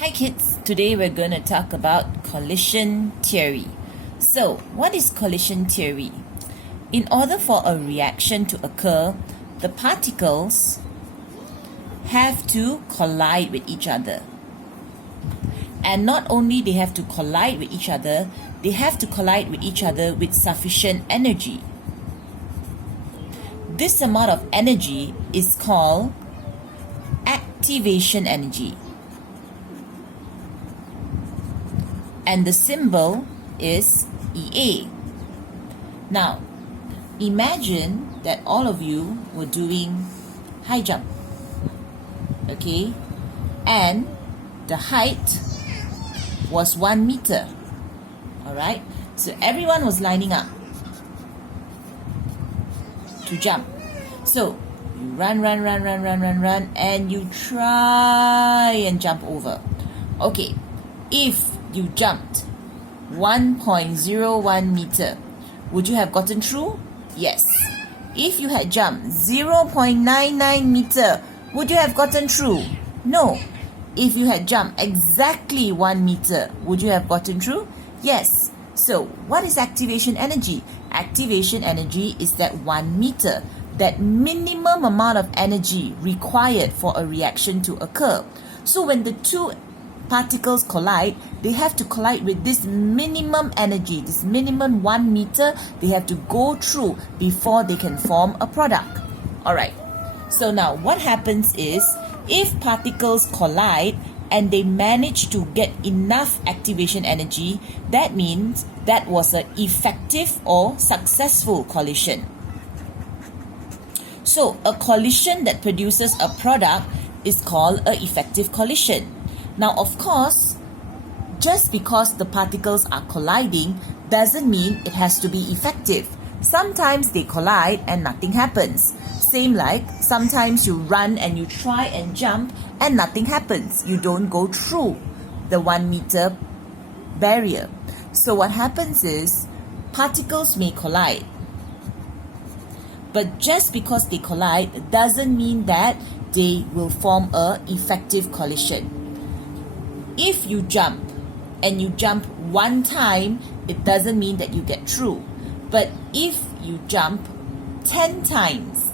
Hi kids, today we're going to talk about collision theory. So, what is collision theory? In order for a reaction to occur, the particles have to collide with each other. And not only they have to collide with each other, they have to collide with each other with sufficient energy. This amount of energy is called activation energy. And the symbol is EA. Now, imagine that all of you were doing high jump. Okay? And the height was 1 meter. Alright? So everyone was lining up to jump. So you run, and you try and jump over. Okay, if you jumped 1.01 meter, would you have gotten through? Yes. If you had jumped 0.99 meter, would you have gotten through? No. If you had jumped exactly 1 meter, would you have gotten through? Yes. So, what is activation energy? Activation energy is that 1 meter, that minimum amount of energy required for a reaction to occur. So, when the two particles collide, they have to collide with this minimum energy, this minimum 1 meter they have to go through before they can form a product. Alright, so now what happens is, if particles collide and they manage to get enough activation energy, that means that was an effective or successful collision. So a collision that produces a product is called an effective collision. Now, of course, just because the particles are colliding doesn't mean it has to be effective. Sometimes they collide and nothing happens. Same like sometimes you run and you try and jump and nothing happens. You don't go through the 1 meter barrier. So what happens is particles may collide. But just because they collide doesn't mean that they will form an effective collision. If you jump and you jump 1 time, it doesn't mean that you get through. But if you jump 10 times,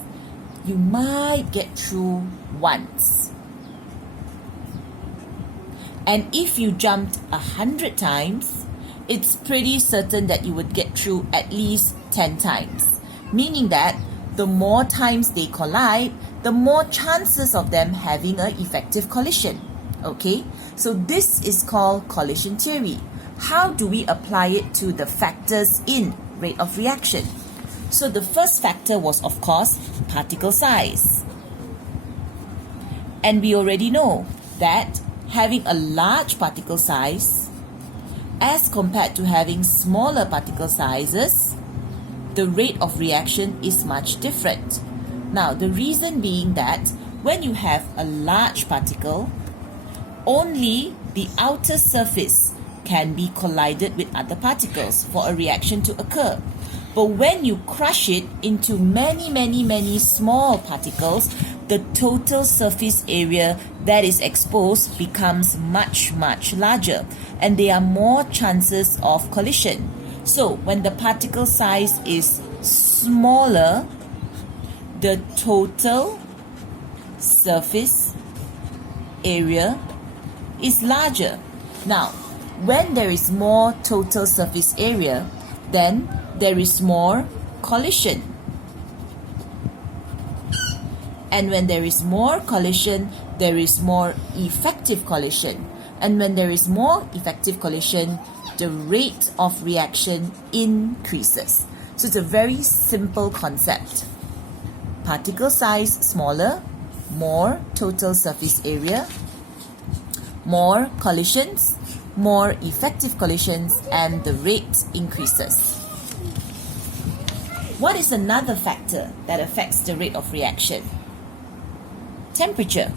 you might get through once. And if you jumped 100 times, it's pretty certain that you would get through at least 10 times. Meaning that the more times they collide, the more chances of them having an effective collision. Okay, so this is called collision theory. How do we apply it to the factors in rate of reaction? So the first factor was, of course, particle size. And we already know that having a large particle size as compared to having smaller particle sizes, the rate of reaction is much different. Now, the reason being that when you have a large particle, only the outer surface can be collided with other particles for a reaction to occur. But when you crush it into many small particles, the total surface area that is exposed becomes much larger, and there are more chances of collision. So when the particle size is smaller, the total surface area is larger. Now, when there is more total surface area, then there is more collision. And when there is more collision, there is more effective collision. And when there is more effective collision, the rate of reaction increases. So it's a very simple concept. Particle size smaller, more total surface area, more collisions, more effective collisions, and the rate increases. What is another factor that affects the rate of reaction? Temperature.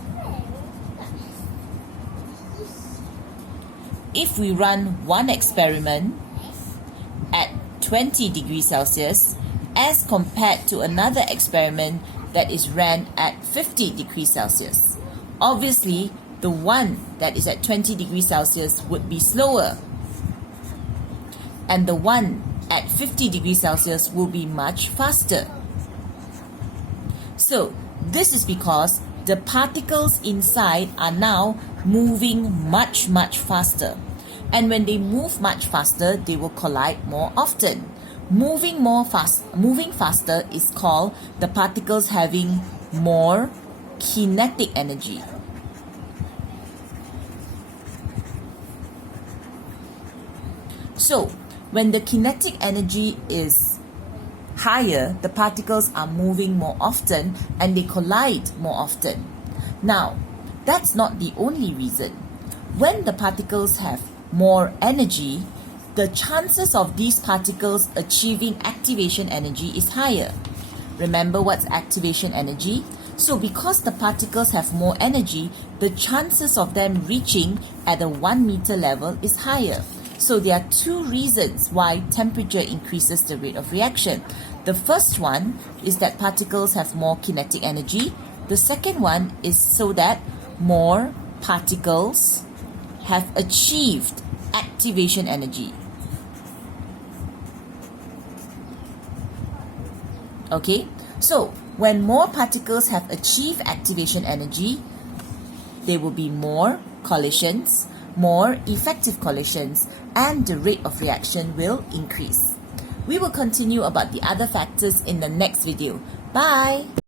If we run one experiment at 20 degrees Celsius as compared to another experiment that is ran at 50 degrees Celsius, obviously the one that is at 20 degrees Celsius would be slower, and the one at 50 degrees Celsius will be much faster. So this is because the particles inside are now moving much faster. And when they move much faster, they will collide more often. Moving faster is called the particles having more kinetic energy. So, when the kinetic energy is higher, the particles are moving more often and they collide more often. Now, that's not the only reason. When the particles have more energy, the chances of these particles achieving activation energy is higher. Remember what's activation energy? So because the particles have more energy, the chances of them reaching at a 1 meter level is higher. So there are two reasons why temperature increases the rate of reaction. The first one is that particles have more kinetic energy. The second one is so that more particles have achieved activation energy. Okay, so when more particles have achieved activation energy, there will be more collisions, more effective collisions, and the rate of reaction will increase. We will continue about the other factors in the next video. Bye!